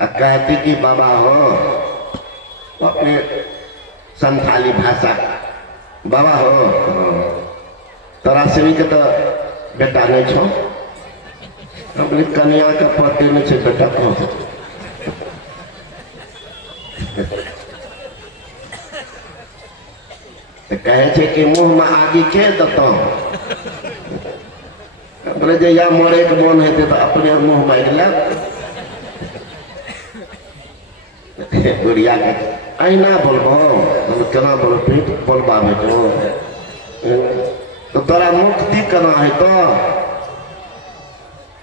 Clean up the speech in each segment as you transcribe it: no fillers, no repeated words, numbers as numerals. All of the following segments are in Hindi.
कहती कि बाबा हो अपने संथाली भाषा बाबा हो तोरा से के तो बेटा नहीं छो अपनी कन्या के पति नहीं छे बेटा कौन तो कहे छे कि मुंह में आगे के दतो बोले जे या मरे के मन है तो अपने मुंह मार ले गुड़िया के अना बोलबो हम केना बोल पीठ बोलबा में तो तोरा मुक्ति केना है तो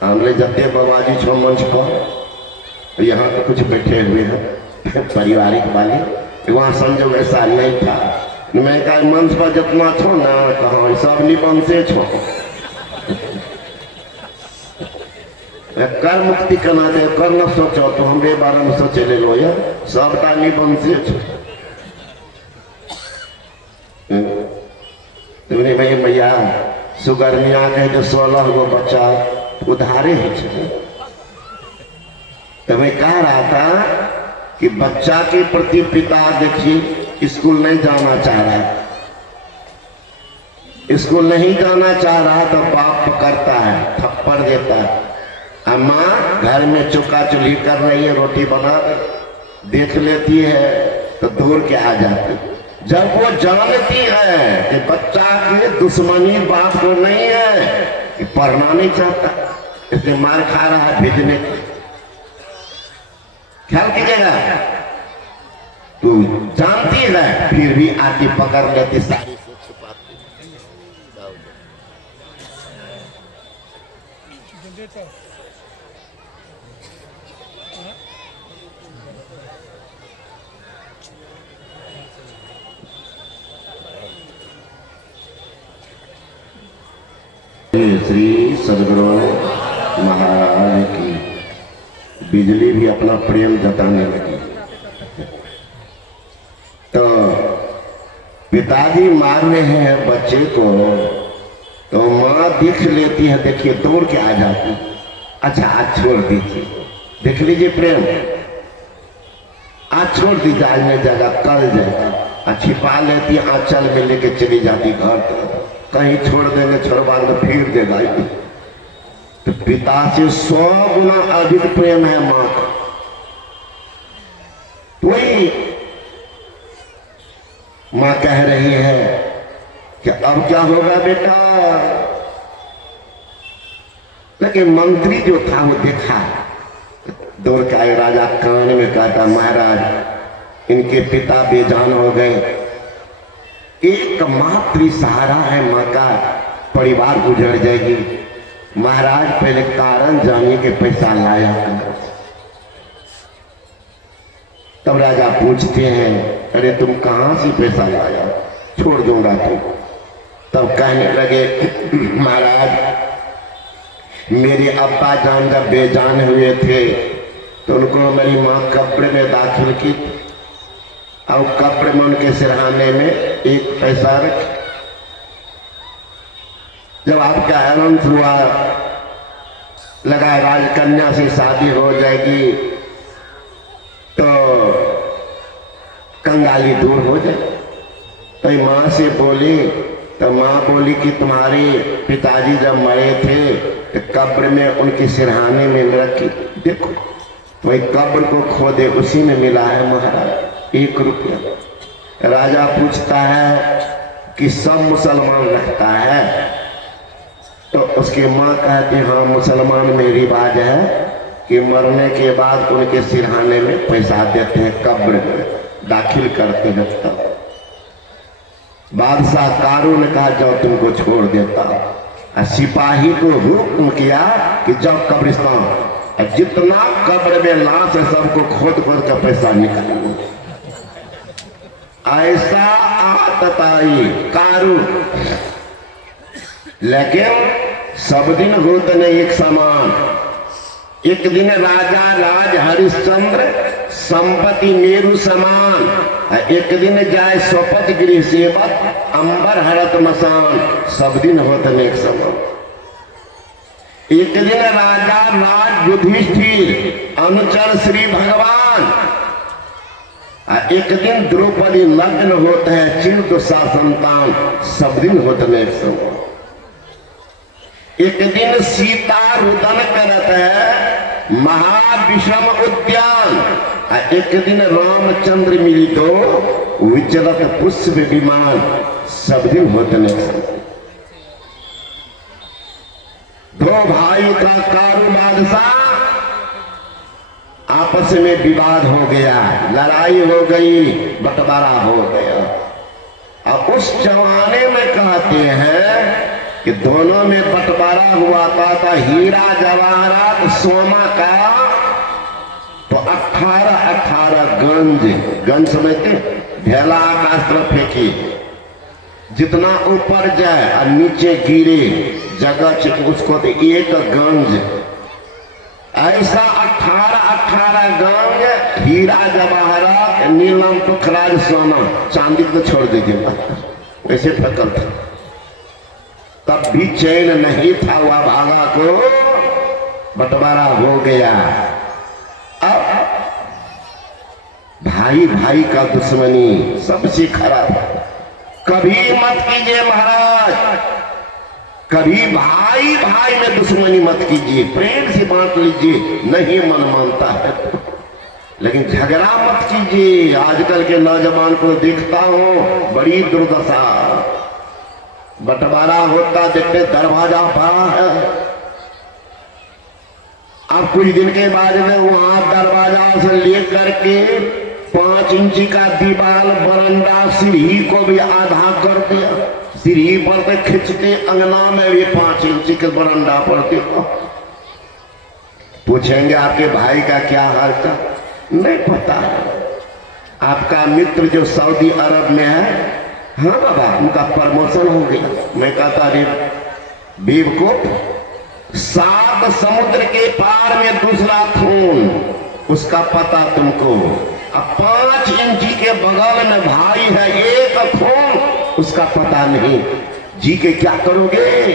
हमने जते बाबाजी छो मंच पर यहाँ तो कुछ बैठे हुए हैं पारिवारिक वाले वहाँ संजोग ऐसा नहीं था। मैं कहा मंच पर जितना छो ना कहा सब निबंध से छो कर मुक्ति कना दे कर न सोचो तो हमरे बारे में सोचे ले लो यार सबका निबंध से छो तुमने भाई भैया सुगर मिया के जो 16 गो बच्चा उधारे है तो मैं कह रहा था कि बच्चा के प्रति पिता देखिए स्कूल नहीं जाना चाह रहा है, स्कूल नहीं जाना चाह रहा तो बाप पकड़ता है थप्पड़ देता है। अम्मा घर में चुका चुल्ही कर रही है रोटी बना देख लेती है तो दूर के आ जाती। जब वो जानती है कि बच्चा की दुश्मनी बाप को नहीं है कि पढ़ना नहीं चाहता इसलिए मार खा रहा है भेजने की ख्याल कीजिएगा तू जानती है फिर भी आके पकड़ लेती सारी से छुपाती। श्री सदगुरु महाराज की बिजली भी अपना प्रेम जताने लगी। तो पिताजी मार रहे हैं बच्चे को तो माँ देख लेती है देखिए दौड़ के आ जाती। अच्छा आज छोड़ दीजिए देख लीजिए प्रेम आज छोड़ दीजिए आज नहीं जाएगा कल जाएगा छिपा लेती आंचल में लेके चली जाती घर तक कहीं छोड़ देंगे छोड़वा तो फिर देगा। तो पिता से 100 गुना अधिक प्रेम है माँ का। वही माँ कह रही है कि अब क्या होगा बेटा, लेकिन मंत्री जो था वो देखा दौड़ के आए राजा कान में कहता महाराज इनके पिता बेजान हो गए एक मात्र सहारा है माँ का परिवार गुजर जाएगी। महाराज पहले कारण जानिए कि पैसा लाया तब राजा पूछते हैं अरे तुम कहाँ से पैसा लाया छोड़ दूंगा तुम। तब कहने लगे महाराज मेरे अब्बा जान जब बेजान हुए थे तो उनको मेरी माँ कब्र में दाखिल की और कब्र में उनके सिरहाने में एक पैसा रख। जब आपका अनंत हुआ लगा राजकन्या से शादी हो जाएगी तो कंगाली दूर हो जाए। तो माँ से बोली तो माँ बोली कि तुम्हारे पिताजी जब मरे थे तो कब्र में उनके सिरहाने में रखी देखो वही कब्र को खोदे उसी में मिला है महाराज 1 रुपया। राजा पूछता है कि सब मुसलमान रखता है तो उसकी माँ कहती हाँ मुसलमान में रिवाज है कि मरने के बाद उनके सिरहाने में पैसा देते हैं कब्र में दाखिल करते हैं। तब बादशाह कारू ने कहा जाओ तुमको छोड़ देता। सिपाही को हुक्म किया कि जाओ कब्रिस्तान जितना कब्र में लाश है सबको खोद खोद कर पैसा निकालो। ऐसा आतताई कारू लेकिन सब दिन होते नहीं एक समान। एक दिन राजा राज हरिश्चंद्र संपत्ति मेरु समान एक दिन जाए स्वपथ गृह सेवक अंबर हरत मसान सब दिन होते नहीं एक समान। एक दिन राजा राज युधिष्ठिर अनुचर श्री भगवान। एक दिन द्रौपदी नग्न होते हैं, चिर दुसा संतान सब दिन होते में एक दिन सीता रुदन करत है महाविषम उद्यान। एक दिन रामचंद्र मिली तो विचलत पुष्प विमान सब दिन होते में। दो भाई का कारू बादशाह आपस में विवाद हो गया, लड़ाई हो गई, बंटवारा हो गया। अब उस जमाने में कहते हैं कि दोनों में बंटवारा हुआ था हीरा जवाहरात सोना का। तो 18 गंज समझते, ढेला आकाश तरफ फेंकी, जितना ऊपर जाए और नीचे गिरे जगह चिप उसको तो एक गंज। ऐसा 18 गंज हीरा जवाहरात नीलम पुखराज सोना चांदी तो छोड़ दीजिए, वैसे फकल था। तब भी चैन नहीं था, वह भागा को बंटवारा हो गया। अब भाई भाई का दुश्मनी सबसे खराब। कभी मत कीजिए महाराज, कभी भाई भाई में दुश्मनी मत कीजिए, प्रेम से बांट लीजिए, नहीं मन मानता है। लेकिन झगड़ा मत कीजिए। आजकल के नौजवान को देखता हूं बड़ी दुर्दशा, बंटवारा होता देखते दरवाजा पड़ा है। अब कुछ दिन के बाद में वहां दरवाजा से लेकर के 5 इंची का दीवार बरंडा सीढ़ी को भी आधा कर दिया। सीढ़ी पर पे खिंचते अंगना में भी 5 इंची के बरंडा पड़ते। पूछेंगे आपके भाई का क्या हाल था? नहीं पता। आपका मित्र जो सऊदी अरब में है, हाँ बाबा उनका प्रमोशन हो गया। मैं कहता अरे बेवकूफ, 7 समुद्र के पार में दूसरा खून, उसका पता तुमको। अब 5 इंची के बगल में भाई है, एक खून, उसका पता नहीं। जी के क्या करोगे,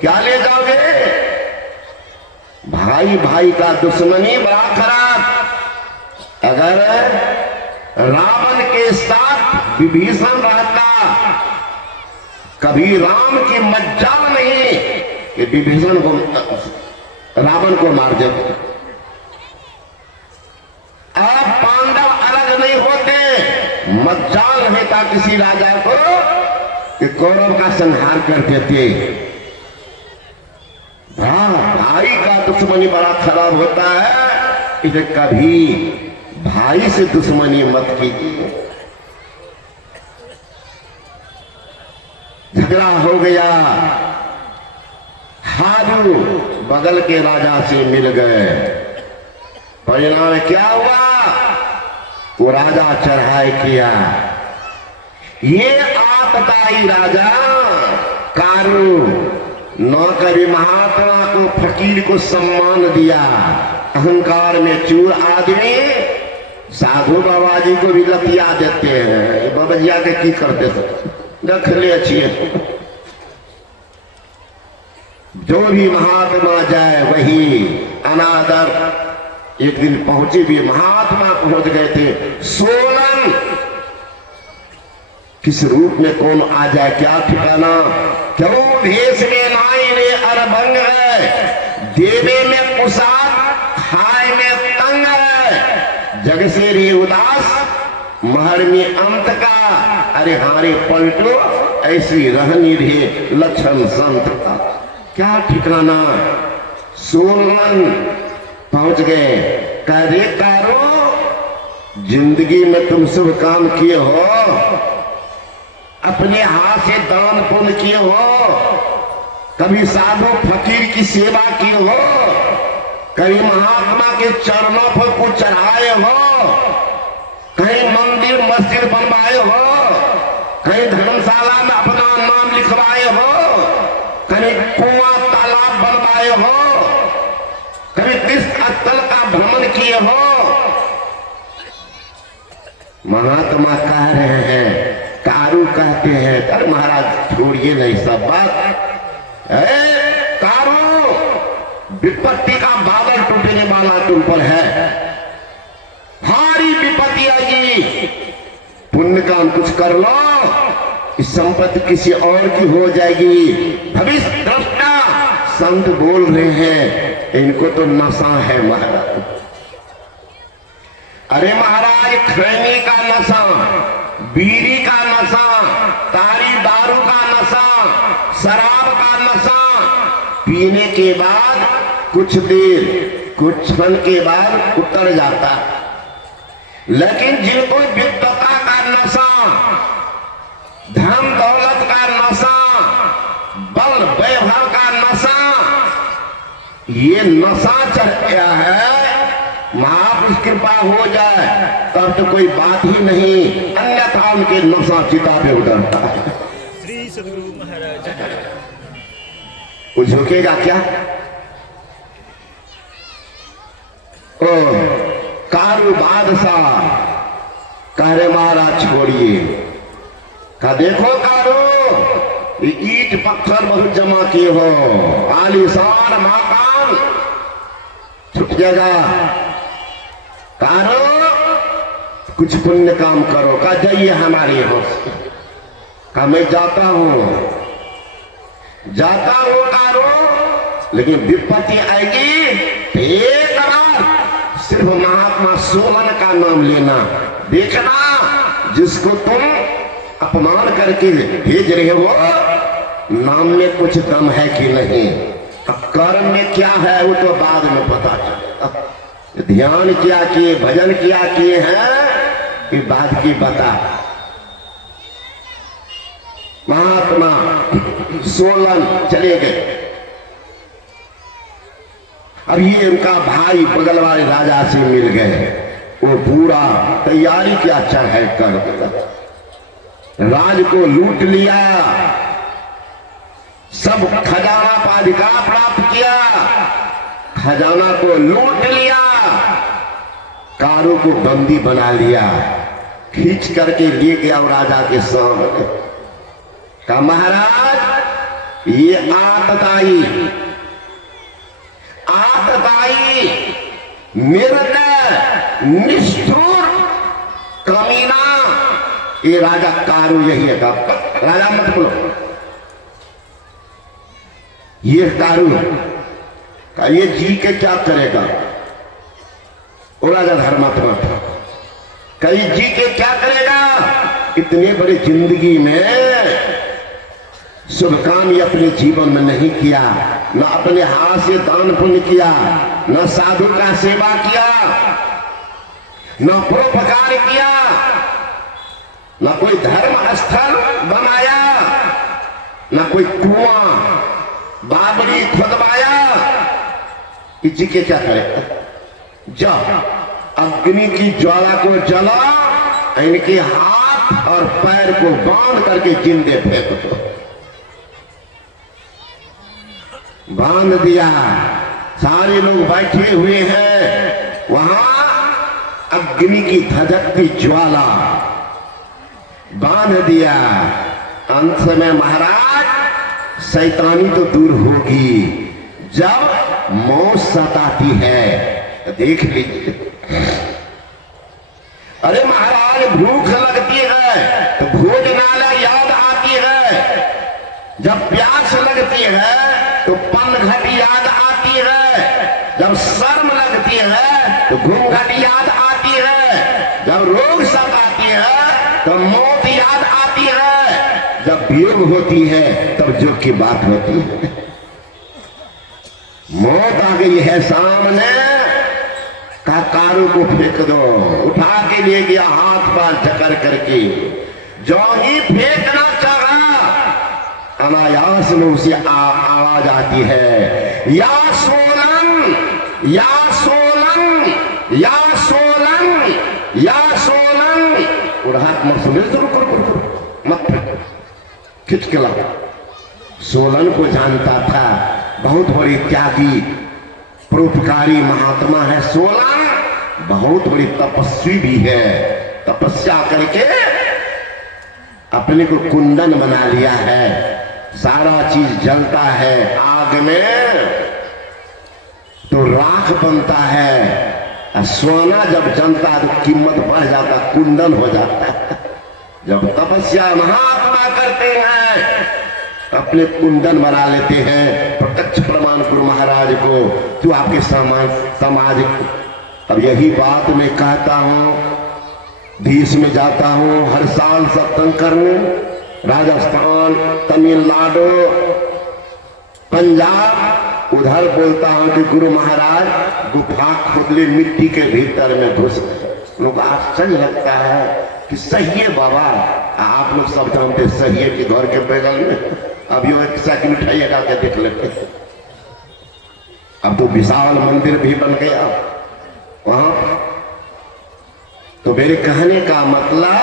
क्या ले जाओगे? भाई भाई का दुश्मनी बड़ा खराब। अगर रावण के साथ विभीषण रहता, कभी राम की मज्जाल नहीं कि विभीषण को रावण को मार देते। अब पांडव अलग नहीं होते, मज्जाल रहता किसी राजा को कि कौरव का संहार कर देते। भाई का दुश्मनी बड़ा खराब होता है, इसे कभी भाई से दुश्मनी मत कीजिए। झगड़ा हो गया, हारू बगल के राजा से मिल गए। परिणाम क्या हुआ? वो राजा चढ़ाई किया। ये आपदाई राजा कारू नौकरी महात्मा को फकीर को सम्मान दिया। अहंकार में चूर आदमी साधु बाबा जी को भी लतिया देते हैं। बाबा जी आके की करते रख ले अच्छी। जो भी महात्मा जाए वही अनादर। एक दिन पहुंचे भी महात्मा पहुंच गए थे सोलन। किस रूप में कौन आ जाए क्या ठिकाना। क्यों भेष में नाई ने अरभंग है, देवे में कुसाद, खाए में तंग है। जग से रे उदास, महर में अंत का। अरे हारे पलटो, ऐसी रहनी रे लक्षण संत का। क्या ठिकाना। सोलन पहुंच गए। कार्य कारो, जिंदगी में तुम शुभ काम किए हो, अपने हाथ से दान पुण्य किए हो, कभी साधु फकीर की सेवा की हो, कहीं महात्मा के चरणों पर कुछ चढ़ाए हो, कहीं मंदिर मस्जिद बनवाए हो, कहीं धर्मशाला में अपना नाम लिखवाए हो, कहीं कुआं तालाब बनवाए हो, कभी तीर्थ स्थल का भ्रमण किए हो। महात्मा कह रहे हैं, कारू कहते हैं, अरे महाराज छोड़िए नहीं सब बात। कारू विपत्ति का बादल टूटने वाला तुम पर है, भारी विपत्ति आएगी, पुण्य काम कुछ कर लो, इस संपत्ति किसी और की हो जाएगी। भविष्य द्रष्टा संत बोल रहे हैं, इनको तो नशा है महाराज। अरे महाराज, खैनी का नशा, बीड़ी का नशा, तारी दारू का नशा, शराब का नशा, पीने के बाद कुछ देर, कुछ क्षण के बाद उतर जाता। लेकिन जिनको विद्वता का नशा, धन दौलत का नशा, बल वैभव का नशा, ये नशा चढ़ गया है, महापुरुष कृपा हो जाए तब तो कोई बात ही नहीं, अन्यथा उनके नशा चिता पे उतरता है। श्री सद्गुरु महाराज वो झुकेगा क्या? ओ कारू बादशाह कह रहे महाराज छोड़िए। कहा देखो कारू, ये ईट पत्थर बहुत जमा किए हो, आलीशान मकान छुट जाएगा। कारू कुछ पुण्य काम करो। कहा जाइए हमारे यहां से। कहा मैं जाता हूं कारू, लेकिन विपत्ति आएगी तो एक बार सिर्फ महात्मा सोलन का नाम लेना। देखना जिसको तुम अपमान करके भेज रहे हो, नाम में कुछ दम है कि नहीं, अब कर्म में क्या है वो तो बाद में पता चलेगा। ध्यान क्या किए, भजन क्या किए हैं, ये बात की बता। महात्मा सोलन चले गए। अब ये उनका भाई बगल वाले राजा से मिल गए, वो पूरा तैयारी क्या चाहे कर राज को लूट लिया, सब खजाना का अधिकार प्राप्त किया, खजाना को लूट लिया, कारू को बंदी बना लिया, खींच करके ले गया राजा के सामने। कहा महाराज ये आतताई निर्दय निष्ठुर कमीना ये राजा कारू यही है। राजा मत बोलो, ये कारू का ये जी के क्या करेगा? वो राजा धर्मात्मा था, कई जी के क्या करेगा? इतने बड़ी जिंदगी में शुभ काम ये अपने जीवन में नहीं किया, न अपने हाथ से दान पुण्य किया, न साधु का सेवा किया, न परोपकार किया, न कोई धर्म स्थल बनाया, न कोई कुआं बाबरी खुदवाया। जी के क्या करे? जाओ अग्नि की ज्वाला को जला, इनके हाथ और पैर को बांध करके जिंदे फेंक दो। बांध दिया, सारे लोग बैठे हुए हैं वहां, अग्नि की धधकती ज्वाला बांध दिया। अंत में महाराज शैतानी तो दूर होगी जब मौत सताती है। देख लीजिए, अरे महाराज भूख लगती है तो भोजनालय याद आती है, जब प्यास लगती है तो पनघट याद आती है, जब शर्म लगती है तो घूंघट याद आती है, जब रोग सताती है तो मौत याद आती है, जब वियोग होती है तब जोग की बात होती है। मौत आ गई है सामने, का कारू को फेंक दो। उठा के ले गया हाथ पार जकड़ करके, जो ही फेंकना चाहा अनायास में उसे आवाज आती है, या सोलन या सोलन या सोलन या सोलन। और हाथ मत सुने, मत खिंच के ला। सोलन को जानता था, बहुत बड़ी त्यागी परोपकारी महात्मा है सोलन, बहुत बड़ी तपस्वी भी है। तपस्या करके अपने को कुंदन बना लिया है, सारा चीज जलता है आग में तो राख आंख बनता है, और सोना जब जमता है तो कीमत बढ़ जाता, कुंदन हो जाता है। जब तपस्या महात्मा करते हैं अपने कुंदन बना लेते हैं। प्रत्यक्ष प्रमाण गुरु महाराज को, तो आपके समाज अब यही बात मैं कहता हूं, देश में जाता हूं हर साल सत्संग करने, राजस्थान, तमिलनाडु, पंजाब, उधर बोलता हूं कि गुरु महाराज गुफा खोदले मिट्टी के भीतर में घुस गए। लोग आश्चर्य लगता है कि सही है बाबा, आप लोग सब जानते सही है कि घर के बगल में अभी वो एक सेकंड उठाइएगा के देख लेते। अब तो विशाल मंदिर भी बन गया वहां। तो मेरे कहने का मतलब,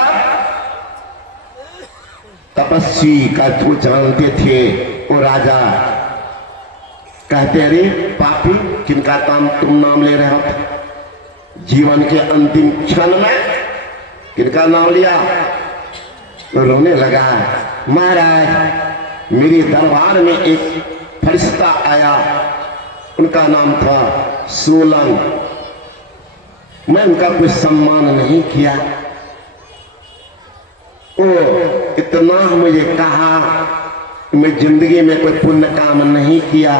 तपस्वी का जो जानते थे वो राजा कहते, अरे पापी किनका तुम नाम ले रहे हो? जीवन के अंतिम क्षण में किनका नाम लिया? तो रोने लगा, महाराज मेरे दरबार में एक फरिश्ता आया, उनका नाम था सोलन, मैं उनका कोई सम्मान नहीं किया। ओ इतना मुझे कहा, मैं जिंदगी में कोई पुण्य काम नहीं किया।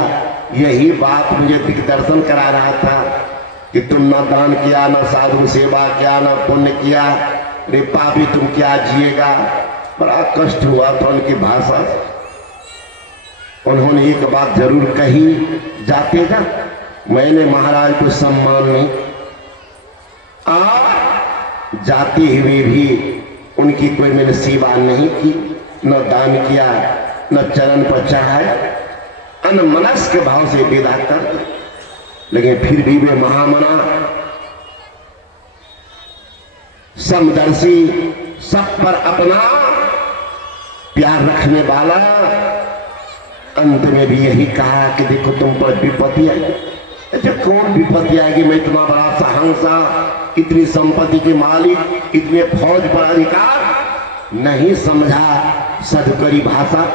यही बात मुझे दिग्दर्शन करा रहा था कि तुम ना दान किया, ना साधु सेवा किया, ना पुण्य किया, रे पापी तुम क्या जिएगा। बड़ा कष्ट हुआ था उनकी भाषा। उन्होंने एक बात जरूर कही, जाते जा मैंने महाराज को सम्मान नहीं, जाते हुए भी उनकी कोई मैंने सेवा नहीं की, न दान किया, न चरण पर चढ़ाया, अनमनस्क के भाव से विदा कर। लेकिन फिर भी वे महामना, समदर्शी, सब पर अपना प्यार रखने वाला, अंत में भी यही कहा कि देखो तुम पर विपत्ति आएगी। अच्छा कौन विपत्ति आएगी? मैं इतना बड़ा सहंसा, इतनी संपत्ति के मालिक, इतने फौज पर अधिकार, नहीं समझा सदकरी भाषा।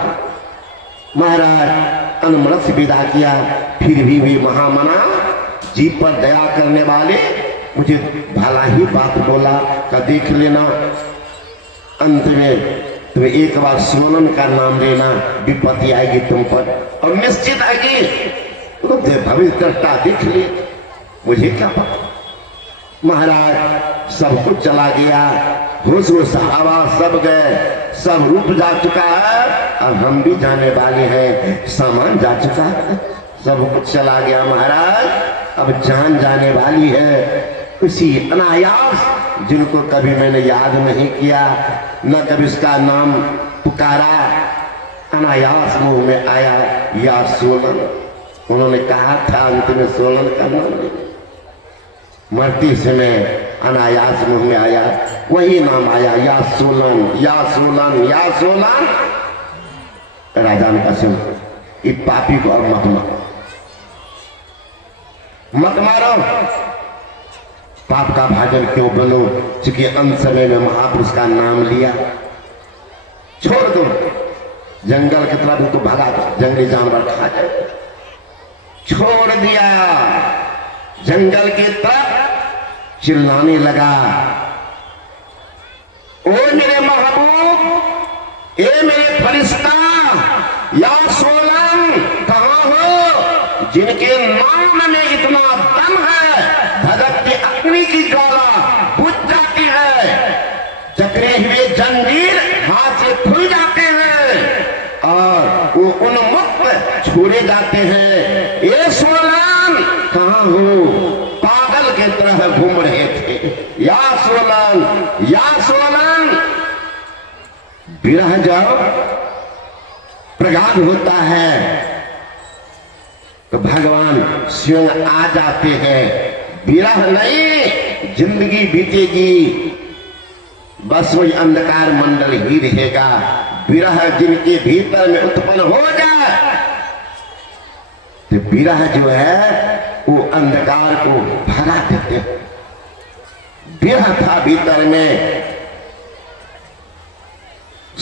महाराज अनमनस से विदा किया। फिर भी वे महामना, जीव पर दया करने वाले, मुझे भला ही बात बोला का देख लेना, अंत में तुम्हें एक बार सोनम का नाम लेना, विपत्ति आएगी तुम पर और निश्चित आएगी। तो भविष्य दृष्टा देख ले, मुझे क्या पता। महाराज सब कुछ चला गया, होश होश आवाज सब गए, सब रूप जा चुका है, अब हम भी जाने वाले हैं, सामान जा चुका है, सब कुछ चला गया महाराज, अब जान जाने वाली है। उसी अनायास जिनको कभी मैंने याद नहीं किया, न कभी उसका नाम पुकारा, अनायास मुंह में आया या सोलन। उन्होंने कहा था अंत में सोलन का नाम, मरते समय अनायास मुंह में आया, वही नाम आया, या सोलन, या सोलन, या सोलन। राजा ने कहा ये पापी को अब मत मारो, मत मारो, पाप का भाजन क्यों बनो, क्योंकि अंत समय में महापुरुष का नाम लिया, छोड़ दो, जंगल की तरफ उनको भगा दो, जंगली जानवर खा जाए। छोड़ दिया, जंगल के तरफ चिल्लाने लगा, ओ मेरे महबूब, ए मेरे फरिश्ता, या सोलन कहाँ हो, जिनके नाम में इतना दम है, धधकती अग्नि की ज्वाला बुझ जाती है, जकड़े हुए जंजीर हाथ से खुल जाते हैं और वो उन्मुक्त छोड़े जाते हैं। ये सोलन कहाँ हो, पागल के तरह घूम रहे थे, या सोलन, या सोलन। विरह जब प्रगाढ़ होता है तो भगवान स्वयं आ जाते हैं। विरह नहीं, जिंदगी बीतेगी, बस वही अंधकार मंडल ही रहेगा। विरह जिनके भीतर में उत्पन्न हो जाए तो विरह जो है वो अंधकार को भरा देते हैं। विरह था भीतर में,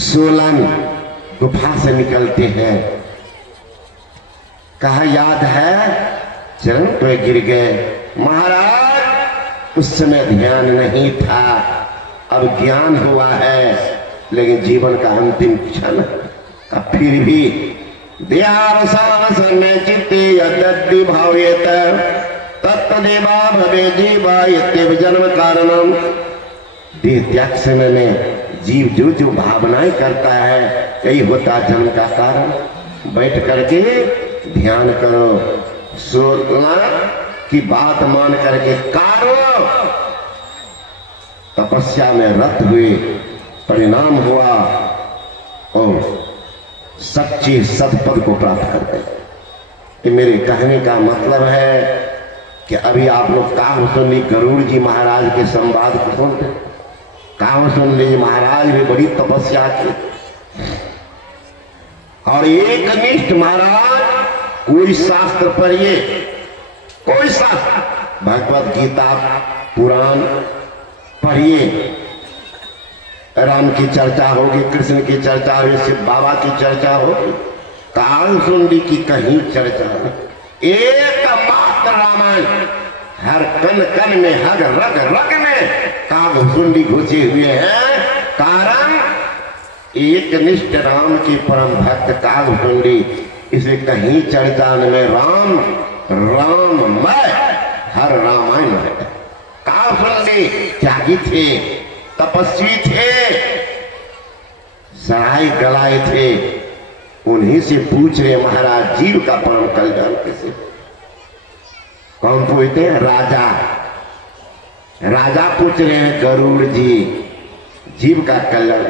सोलन गुफा से निकलते हैं। कहा याद है चरण पे गिर गए। महाराज उस समय ध्यान नहीं था, अब ज्ञान हुआ है, लेकिन जीवन का अंतिम क्षण। अब फिर भी दयावसान चित्ते यद्यपि भावेत तत्तदेवा भवे जीवा इत्येव जन्म कारणम। देह त्याग समय में जीव जो जो भावनाएं करता है, यही होता जन्म का कारण। बैठ करके ध्यान करो, सोना की बात मान करके कारो। तपस्या में रत हुए, परिणाम हुआ और सच्चे सतपद को प्राप्त कर गए। कि मेरे कहने का मतलब है कि अभी आप लोग काम सुन ली, गरुड़ जी महाराज के संवाद को सुनते, काम सुन लीजिए। महाराज भी बड़ी तपस्या की और एक निष्ठ महाराज, कोई शास्त्र पढ़िए, कोई शास्त्र, भगवत गीता पुराण पढ़िए, राम की चर्चा होगी, कृष्ण की चर्चा होगी, शिव बाबा की चर्चा होगी, काल सुंडी की कहीं चर्चा नहीं। एकमात्र रामायण, हर कन कन में, हर रग रग में काल सुंडी घुसे हुए हैं। कारण एक निष्ठ राम की परम भक्त काल सुंडी, इसे कहीं चर्चा में राम राममय हर रामायण है। काल सुंडी त्यागी थे, तपस्वी थे, सहाय गलाए थे। उन्हीं से पूछ रहे महाराज जीव का परम कल्याण कैसे। कौन पूछते हैं? राजा। राजा पूछ रहे हैं गरुड़ जी जीव का कल्याण